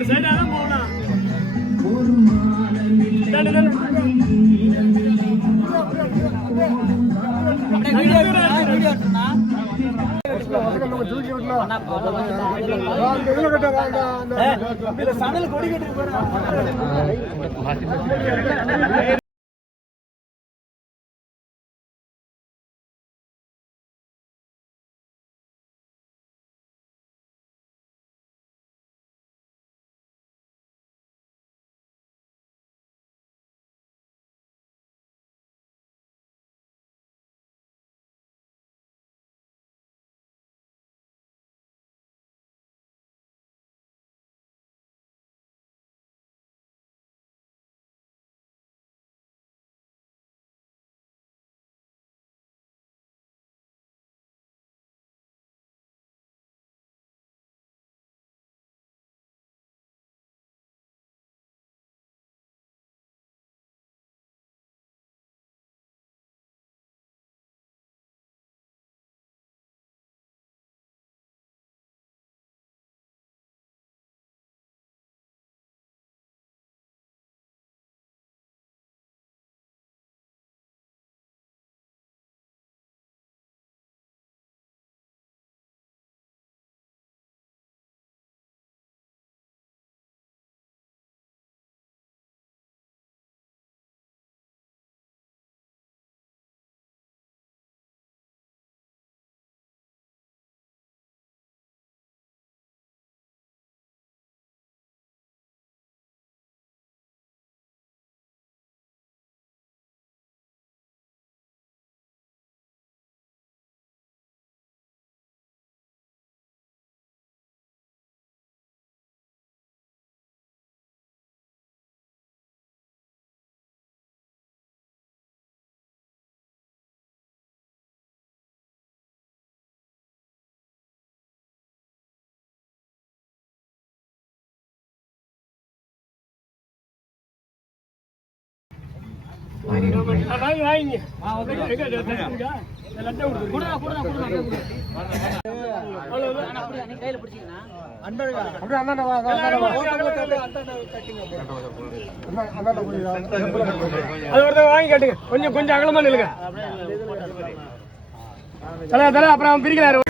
ஒரு சைடா தான் போகணும். சடல் கொடி கட்டி போறேன். வாங்கி கட்டுங்க. கொஞ்சம் கொஞ்சம் அகலமா நில்லுங்க. தலை தலை அப்புறம் பிரிக்கிறாரு.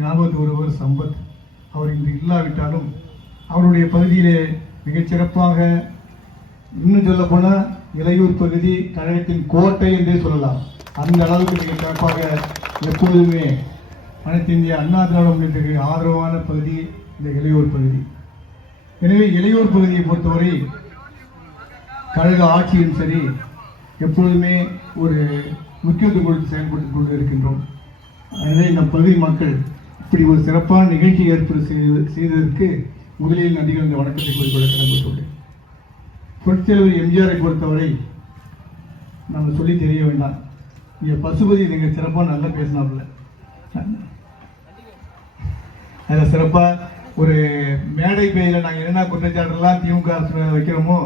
ஞாபகத்து ஒருவர் சம்பத். அவர் இன்று இல்லாவிட்டாலும் அவருடைய பகுதியிலே மிகச் சிறப்பாக, இன்னும் சொல்ல போனா இளையூர் பகுதி கழகத்தின் கோட்டை என்றே சொல்லலாம். அந்த அளவுக்கு மிக சிறப்பாக எப்போதுமே அனைத்து இந்திய அண்ணா திராவிட முன்னேற்ற ஆதரவான பகுதி இந்த இளையூர் பகுதி. எனவே இளையூர் பகுதியை பொறுத்தவரை கழக ஆட்சியும் சரி எப்பொழுதுமே ஒரு முக்கியத்துவம் கொடுத்து செயல்பட்டுக் கொண்டு இருக்கின்றோம். எனவே நம் பகுதி மக்கள் இப்படி ஒரு சிறப்பான நிகழ்ச்சி ஏற்பாடு செய்ததற்கு முதலில் நடிகர் இந்த வணக்கத்தை குறிப்பிட கடமைப்பட்டுள்ளேன். புரட்சித்தலைவர் எம்ஜிஆரை பொறுத்தவரை நம்ம சொல்லி தெரிய வேண்டாம். இங்கே பசுபதி நீங்கள் சிறப்பாக நல்லா பேசினாப்புல, அதில் சிறப்பாக ஒரு மேடை பெயில நாங்கள் என்னென்ன குற்றச்சாட்டுலாம் திமுக அரசு வைக்கிறோமோ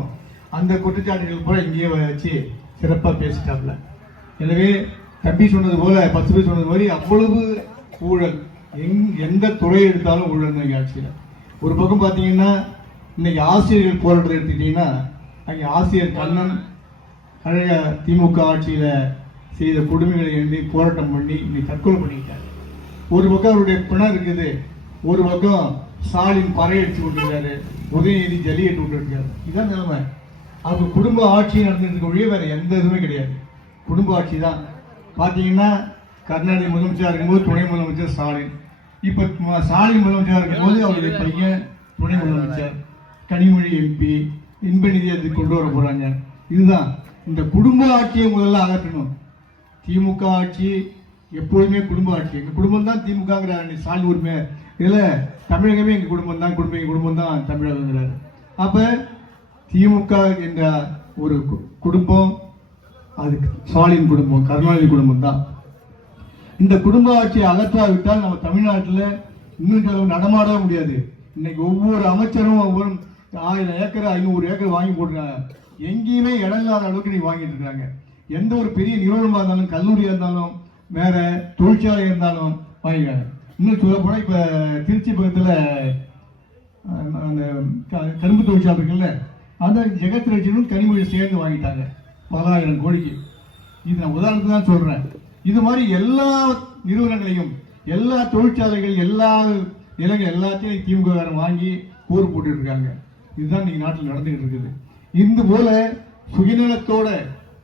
அந்த குற்றச்சாட்டுகள் கூட இங்கேயே வச்சு சிறப்பாக பேசிட்டாப்புல. எனவே தம்பி சொன்னது போல, பசுபதி சொன்னது மாதிரி அவ்வளவு ஊழல், எந்த துறையை எடுத்தாலும் ஊழல் தான் ஆட்சியில். ஒரு பக்கம் பார்த்தீங்கன்னா இன்னைக்கு ஆசிரியர்கள் போராட்டத்தை எடுத்துக்கிட்டீங்கன்னா அங்கே ஆசிரியர் கண்ணன் கழக திமுக ஆட்சியில் செய்த கொடுமைகளை எழுதி போராட்டம் பண்ணி இன்னைக்கு தற்கொலை பண்ணிக்கிட்டார். ஒரு பக்கம் அவருடைய பிணம் இருக்குது, ஒரு பக்கம் ஸ்டாலின் பறையடிச்சு கொண்டிருக்காரு, உதயநிதி ஜல்லி எட்டு விட்டுருக்காரு. இதுதான் நிலைமை. அவங்க குடும்ப ஆட்சி நடந்துட்டு ஒழிய வேற எந்த இதுவுமே கிடையாது, குடும்ப ஆட்சி தான். பார்த்தீங்கன்னா கர்நாடக முதலமைச்சராக இருக்கும்போது துணை முதலமைச்சர் ஸ்டாலின், இப்போ ஸ்டாலின் முதலமைச்சராக இருக்கும்போது அவருடைய பையன் துணை முதலமைச்சர், கனிமொழி எம்பி, இன்ப நிதி அதுக்கு கொண்டு வர போறாங்க. இதுதான் இந்த குடும்ப ஆட்சியை முதல்ல அகற்றணும். திமுக ஆட்சி எப்பொழுதுமே குடும்ப ஆட்சி. எங்க குடும்பம் தான் திமுகங்கிற ஸ்டாலின் உரிமை, இதுல தமிழகமே எங்க குடும்பம் தான், எங்க குடும்பம் தான் தமிழகங்கிறாரு. அப்ப திமுக என்ற ஒரு குடும்பம், அது ஸ்டாலின் குடும்பம், கருணாநிதி குடும்பம் தான். இந்த குடும்ப ஆட்சியை அகற்றாவிட்டால் நம்ம தமிழ்நாட்டில் இன்னும் நடமாடவே முடியாது. இன்னைக்கு ஒவ்வொரு அமைச்சரும் ஒவ்வொரு 1000 ஏக்கர் 500 ஏக்கர் வாங்கி போட்டுருக்காங்க. எங்கேயுமே இடம் இல்லாத அளவுக்கு நீங்க வாங்கிட்டு இருக்காங்க. எந்த ஒரு பெரிய நிறுவனமாக இருந்தாலும், கல்லூரியா இருந்தாலும், வேற தொழிற்சாலை இருந்தாலும் வாங்கிக்கிறாங்க. இன்னும் சொல்ல போனா இப்ப திருச்சி பக்கத்துல அந்த கரும்பு தொழிற்சாலை இருக்குல்ல, அந்த ஜெகத் ரட்சனும் கனிமொழி சேர்ந்து வாங்கிட்டாங்க 10,000 கோடிக்கு. இது நான் உதாரணத்துக்கு தான் சொல்றேன். இது மாதிரி எல்லா நிறுவனங்களையும், எல்லா தொழிற்சாலைகள், எல்லா நிலங்கள் எல்லாத்தையும் திமுக வாங்கி கூறு போட்டு இருக்காங்க. இதுதான் இன்னைக்கு நாட்டில் நடந்துகிட்டு இருக்குது. இந்த போல சுயநலத்தோட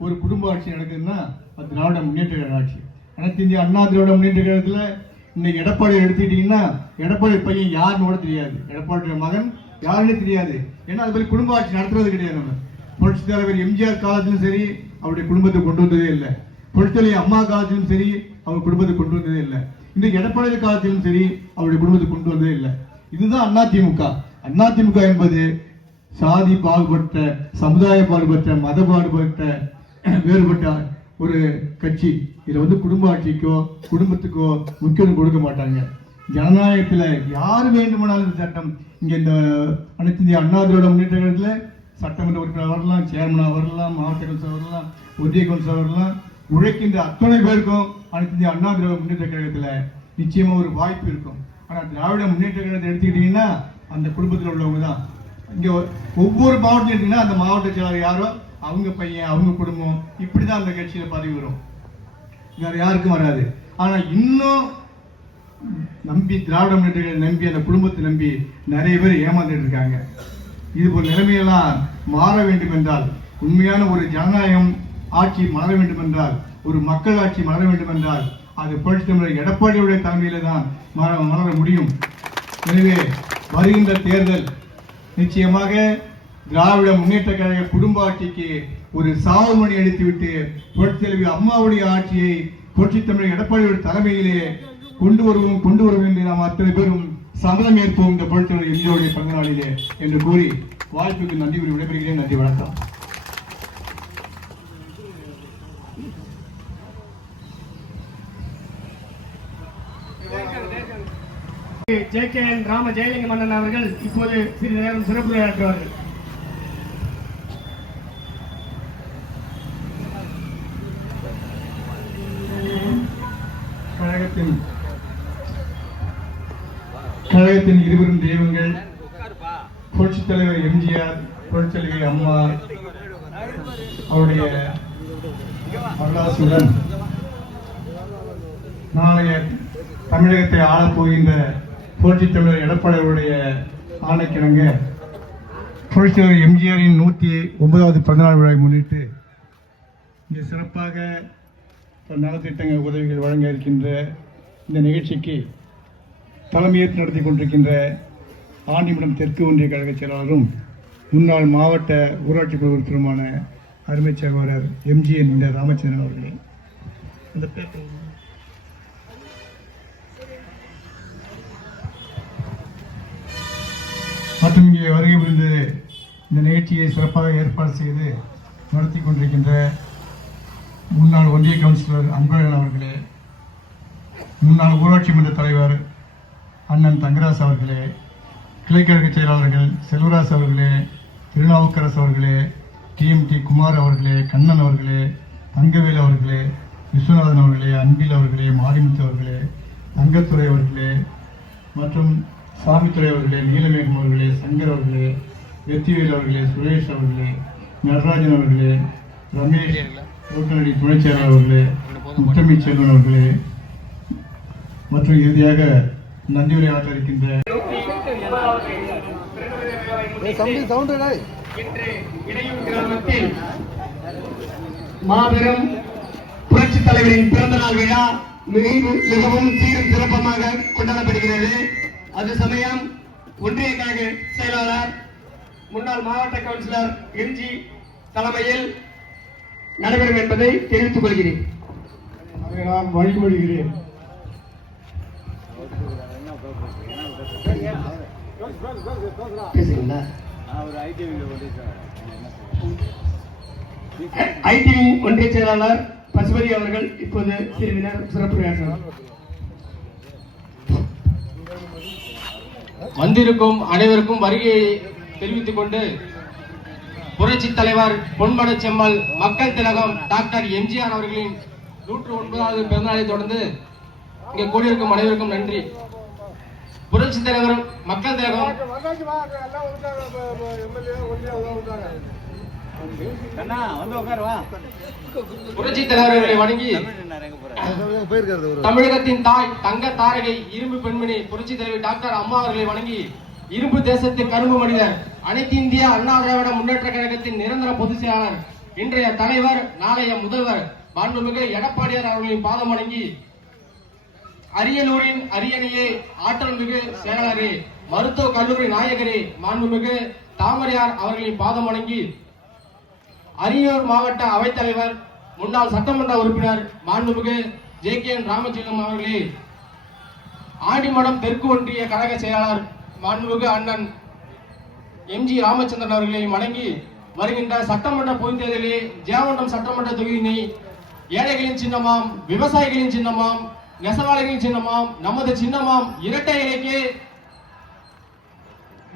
ஒரு குடும்ப ஆட்சி நடக்குதுன்னா அது திராவிட முன்னேற்ற ஆட்சி. அனைத்து இந்திய அண்ணா திராவிட முன்னேற்ற கழகத்துல இன்னைக்கு எடப்பாடி எடுத்துக்கிட்டீங்கன்னா, எடப்பாடி பையன் யாருன்னு கூட தெரியாது, எடப்பாடி மகன் யாருன்னு தெரியாது. ஏன்னா அது மாதிரி குடும்ப ஆட்சி நடத்துறது கிடையாது. நம்ம புரட்சி தலைவர் எம்ஜிஆர் காலத்திலும் சரி அவருடைய குடும்பத்தை கொண்டு வந்ததே இல்லை, புரட்சித்தலைவர் அம்மா காலத்திலும் சரி அவர் குடும்பத்தை கொண்டு வந்ததே இல்லை, இந்த எடப்பாடி காலத்திலும் சரி அவருடைய குடும்பத்தை கொண்டு வந்ததே இல்லை. இதுதான் அண்ணா திமுக. அண்ணா திமுக என்பது சாதி பாகுபட்ட, சமுதாய பாகுபட்ட, மத பாகுபட்ட, வேறுபட்ட ஒரு கட்சி. இதுல குடும்ப ஆட்சிக்கோ குடும்பத்துக்கோ முக்கியம் கொடுக்க மாட்டாங்க. ஜனநாயகத்துல யாரு வேண்டுமானாலும் சட்டம், இங்க இந்த அனைத்து இந்திய அண்ணா திராவிட முன்னேற்ற கழகத்துல சட்டமன்ற உறுப்பினர் வரலாம், சேர்மனாக வரலாம், மாவட்ட கவுன்சிலர் வரலாம், ஒன்றிய கவுன்சிலர் வரலாம். உழைக்கின்ற அத்தனை பேருக்கும் அனைத்து இந்திய அண்ணா திராவிட முன்னேற்ற கழகத்துல நிச்சயமா ஒரு வாய்ப்பு இருக்கும். ஆனா திராவிட முன்னேற்ற கழகத்தை எடுத்துக்கிட்டீங்கன்னா அந்த குடும்பத்தில் உள்ளவங்க தான். இங்க ஒவ்வொரு மாவட்டம் எடுத்தீங்கன்னா அந்த மாவட்ட செயலாளர் யாரோ அவங்க பையன், அவங்க குடும்பம், இப்படிதான் அந்த கட்சியில பதவி வரும், வேற யாருக்கும் வராது. ஆனா இன்னும் நம்பி திராவிட முன்னேற்ற கழகம் நம்பி, அந்த குடும்பத்தை நம்பி நிறைய பேர் ஏமாந்துட்டு இருக்காங்க. இது போல நிலைமையெல்லாம் மாற வேண்டும் என்றால், உண்மையான ஒரு ஜனநாயகம் ஆட்சி மலர வேண்டும் என்றால், ஒரு மக்கள் ஆட்சி மலர வேண்டும் என்றால், அது புரட்சி தமிழர் எடப்பாடியுடைய தலைமையில தான் மலர முடியும். எனவே வருகின்ற தேர்தல் நிச்சயமாக திராவிட முன்னேற்ற கழக குடும்ப ஆட்சிக்கு ஒரு சாவு மணி அடித்துவிட்டு புரட்சி தலைவி அம்மாவுடைய ஆட்சியை புரட்சி தமிழர் எடப்பாடியுடைய தலைமையிலே கொண்டு வருவோம் என்று நாம் அத்தனை பேரும் சபதம் ஏற்போம் இந்த புரட்சி தலைவர் எம்ஜிஆருடைய பிறந்த நாளிலே என்று கூறி வாய்ப்புக்கு நன்றி கூறி விடைபெறுகிறேன். நன்றி, வணக்கம். JKN ராம ஜெயலிங்க மன்னன் அவர்கள் இப்போது சிறிது நேரம் சிறப்பு உரையாற்றுவார்கள். கழகத்தின் இருவரும் தெய்வங்கள் புரட்சித் தலைவர் எம்ஜிஆர், புரட்சி தலைவி அம்மா அவருடைய வரலாற்றுடன் நாளைய தமிழகத்தை ஆளப்போகின்ற புரட்சி தமிழர் எடப்பாடியுடைய ஆணைக்கிணங்க புரட்சி தலைவர் எம்ஜிஆரின் 109வது பிறந்தநாள் விழாவை முன்னிட்டு இங்கே சிறப்பாக நலத்திட்டங்கள் உதவிகள் வழங்க இருக்கின்ற இந்த நிகழ்ச்சிக்கு தலைமையேற்று நடத்தி கொண்டிருக்கின்ற ஆண்டிமடம் தெற்கு ஒன்றிய கழக செயலாளரும் முன்னாள் மாவட்ட ஊராட்சி குழு உறுப்பினருமான அருமை சகோதரர் MGN இந்த ராமச்சந்திரன் அவர்களே, மற்றும் இங்கே வருகை புரிந்து இந்த நிகழ்ச்சியை சிறப்பாக ஏற்பாடு செய்து நடத்தி கொண்டிருக்கின்ற முன்னாள் ஒன்றிய கவுன்சிலர் அன்பழகன் அவர்களே, முன்னாள் ஊராட்சி மன்ற தலைவர் அண்ணன் தங்கராஜ் அவர்களே, கிளைக்கழக செயலாளர்கள் செல்வராஜ் அவர்களே, திருநாவுக்கரசு அவர்களே, TMT குமார் அவர்களே, கண்ணன் அவர்களே, தங்கவேல் அவர்களே, விஸ்வநாதன் அவர்களே, அன்பில் அவர்களே, மாரிமுத்து அவர்களே, தங்கத்துறை அவர்களே மற்றும் சாமித்துறை அவர்களே, நீலமேகம் அவர்களே, சங்கர் அவர்களே, வெற்றிவேல் அவர்களே, சுரேஷ் அவர்களே, நடராஜன் அவர்களே, ரமேஷ் கூட்டணி துணைச் செயலாளர் அவர்களே, முத்தமி செல்வன் அவர்களே மற்றும் இறுதியாக நன்றி உரையாற்ற இருக்கின்ற மாபெரும் புரட்சித் தலைவரின் பிறந்த நாள் விழா மிகவும் சீரும் சிறப்பமாக கொண்டாடப்படுகிறது. அது சமயம் ஒன்றிய கழக செயலாளர் முன்னாள் மாவட்ட கவுன்சிலர் MG தலைமையில் நடைபெறும் என்பதை தெரிவித்துக் கொள்கிறேன். அதை நான் வழிமொழிகிறேன். ITV ஒன்றிய செயலாளர் பசுபதி அவர்கள் இப்போது சிறிது நேரம் சிறப்புரையாற்றுவார். வந்திருக்கும் அனைவருக்கும் வருகையை தெரிவித்துக் கொண்டு புரட்சி தலைவர் பொன்மன செம்மல் மக்கள் திலகம் டாக்டர் MGR அவர்களின் 109வது பிறந்தநாளை தொடர்ந்து இங்கே கூடியிருக்கும் அனைவருக்கும் நன்றி. புரட்சி தலைவர் மக்கள் திலகம் புரட்சி தலைவர்களை வணங்கி தமிழகத்தின் தாய் தங்க தாரகை இரும்பு பெண்மணி புரட்சி தலைவர் டாக்டர் அம்மா அவர்களை வணங்கி இரும்பு தேசத்தின் கரும்பு மனிதர் அனைத்து இந்திய அண்ணா திராவிட முன்னேற்ற கழகத்தின் நிரந்தர பொதுச் செயலாளர் இன்றைய தலைவர் நாளைய முதல்வர் மாண்புமிகு எடப்பாடியார் அவர்களின் பாதம் வணங்கி அரியலூரின் அரியணையே ஆற்றல் மிகு செயலாளரே மருத்துவ கல்லூரி நாயகரே மாண்புமிகு தாமரையார் அவர்களின் பாதம் வணங்கி அரியலூர் மாவட்ட அவைத்தலைவர் முன்னாள் சட்டமன்ற உறுப்பினர் மாண்புமிகு JKN ராமச்சந்திரன் அவர்களே, ஆண்டிமடம் தெற்கு ஒன்றிய கழக செயலாளர் மாண்புமிகு அண்ணன் MG ராமச்சந்திரன் அவர்களை வணங்கி வருகின்ற சட்டமன்ற பொதுத் தேர்தலில் ஜெயங்கொண்டம் சட்டமன்ற தொகுதியினை ஏழைகளின் சின்னமாம், விவசாயிகளின் சின்னமாம், நெசவாளிகளின் சின்னமாம், நமது சின்னமாம் இரட்டை இலைக்கு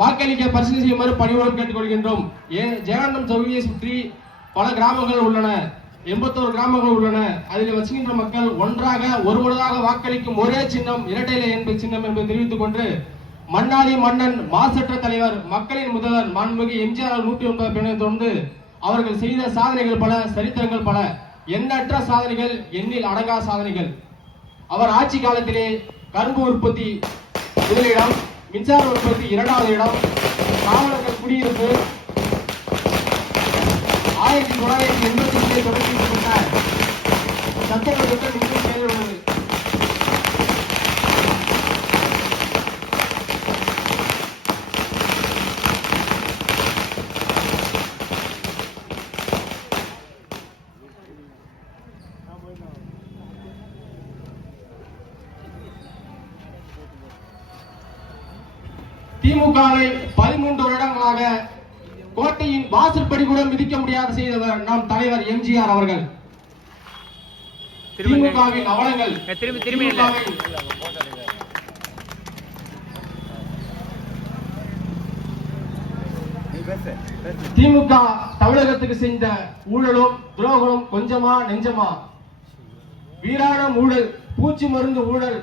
வாக்களிக்க பரிசீலனை செய்யுமாறு பணிவுடன் கேட்டுக்கொள்கின்றோம். ஜெயங்கொண்டம் தொகுதியை சுற்றி பல கிராமங்கள் உள்ளன, 81 கிராமங்கள் உள்ளன. அதில் வசிக்கின்ற மக்கள் ஒன்றாக ஒருமனதாக வாக்களிக்கும் ஒரே சின்னம் இரட்டை இலை என்பது சின்னம் என்பதை தெரிவித்துக் கொண்டு மன்னாதி மன்னன் மாசற்ற தலைவர் மக்களின் முதல்வர் மாண்புமிகு MGR 109 பிறந்ததை தொடர்ந்து அவர்கள் செய்த சாதனைகள் பல, சரித்திரங்கள் பல, எண்ணற்ற சாதனைகள், எண்ணில் அடங்கா சாதனைகள். அவர் ஆட்சி காலத்திலே கரும்பு உற்பத்தி முதலிடம், மின்சார உற்பத்தி 2வது இடம், காவலர்கள் குடியிருப்பு 1982 தொடங்கி சட்டமன்றத்தில் இன்னும் செயல்படுவது திமுகவை 13 வருடங்களாக கோட்டையின் வாசற்படி கூட மிதிக்க முடியாத செய்தவர் நம் தலைவர் எம்ஜிஆர் அவர்கள். திமுகவின் அவலங்கள் திமுக தமிழகத்துக்கு செய்த ஊழலும் துரோகமும் கொஞ்சமா நெஞ்சமா? வீராணம் ஊழல், பூச்சி மருந்து ஊழல்,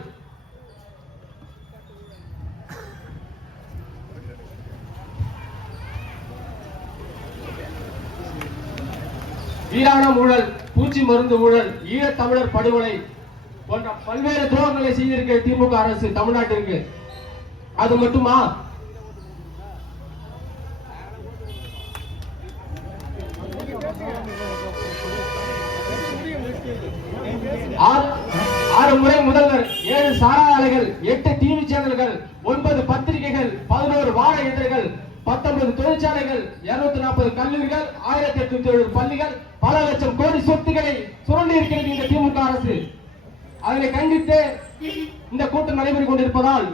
வீராணம் ஊழல், பூச்சி மருந்து ஊழல், ஈழத்தமிழர் படுகொலை போன்ற பல்வேறு துரோகங்களை செய்திருக்க திமுக அரசு தமிழ்நாட்டிற்கு. அது மட்டுமா? ஆறு முறை முதல்வர், 7 சாரா ஆலைகள், 8 டிவி சேனல்கள், 9 பத்திரிகைகள், 11 வார இதழ்கள், 19 தொழிற்சாலைகள், 240 கல்லூரிகள், 1807 பள்ளிகள், பல லட்சம் கோடி சொத்துக்களை சுரண்டி இருக்கிறது இந்த திமுக அரசு. அதனை கண்டித்து இந்த கூட்டம் நடைபெற்றுக் கொண்டிருப்பதால்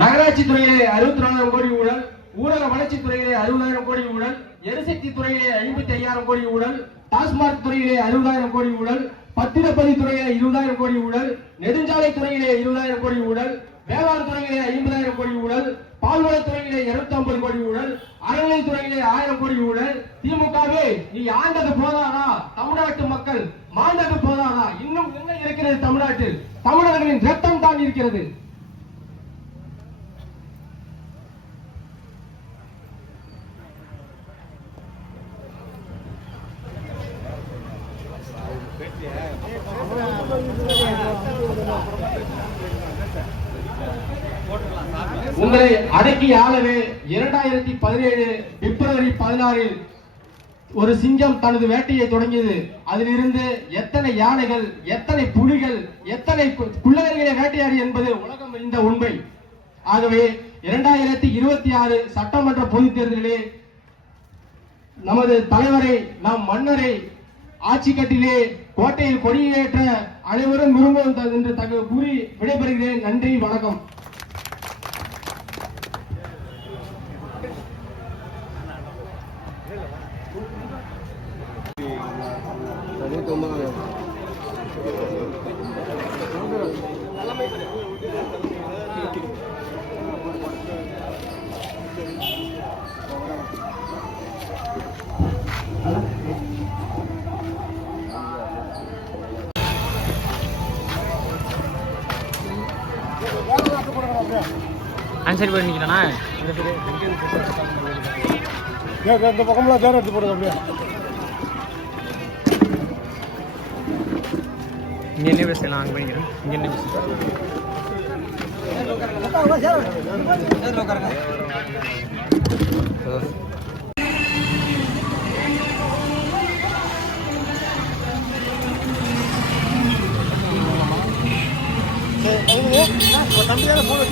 நகராட்சி துறையிலே 64,000 கோடி ஊழல், ஊரக வளர்ச்சி துறையிலே 60,000 கோடி ஊழல், எரிசக்தி துறையிலே 55,000 கோடி ஊழல், டாஸ்மாக் துறையிலே 60,000 கோடி ஊழல், பத்திரப்பதிவு துறையிலே 20,000 கோடி ஊழல், நெடுஞ்சாலை துறையிலே 20,000 கோடி ஊழல், வேளாண் துறையிலே 50,000 கோடி ஊழல், பால்வள துறையிலே 250 கோடி ஊழல், அறநிலை துறையிலே 1000 கோடி ஊழல். திமுகவே, நீ ஆண்டது போதாதா? தமிழ்நாட்டு மக்கள் மாண்டது போதாதா? இன்னும் என்ன இருக்கிறது தமிழ்நாட்டில்? தமிழர்களின் ரத்தம் தான் இருக்கிறது. உங்களை அடக்கி ஆளவே 2017 பிப்ரவரி 16 ஒரு சிங்கம் தனது வேட்டையை தொடங்கியது. அதிலிருந்து எத்தனை யானைகள், எத்தனை புலிகள், எத்தனை குள்ளர்களை வேட்டையாடி என்பது உலகம் அறிந்த உண்மை. ஆகவே 2026 சட்டமன்ற பொதுத் தேர்தலிலே நமது தலைவரை, நம் மன்னரை ஆட்சி கட்டிலே கோட்டையில் கொடியேற்ற அனைவரும் விரும்புவது என்று தகவல் கூறி விடைபெறுகிறேன். நன்றி, வணக்கம். ஆன்சர் பண்ணி நிற்கிறானா? இந்த பக்கம்லாம் சேர் எடுத்து போடுங்க. அப்படியே இங்கே என்ன பேசலாம்? அங்கே பண்ணிக்கிறேன். இங்கே என்ன பேசலாம்? தம்பியால போன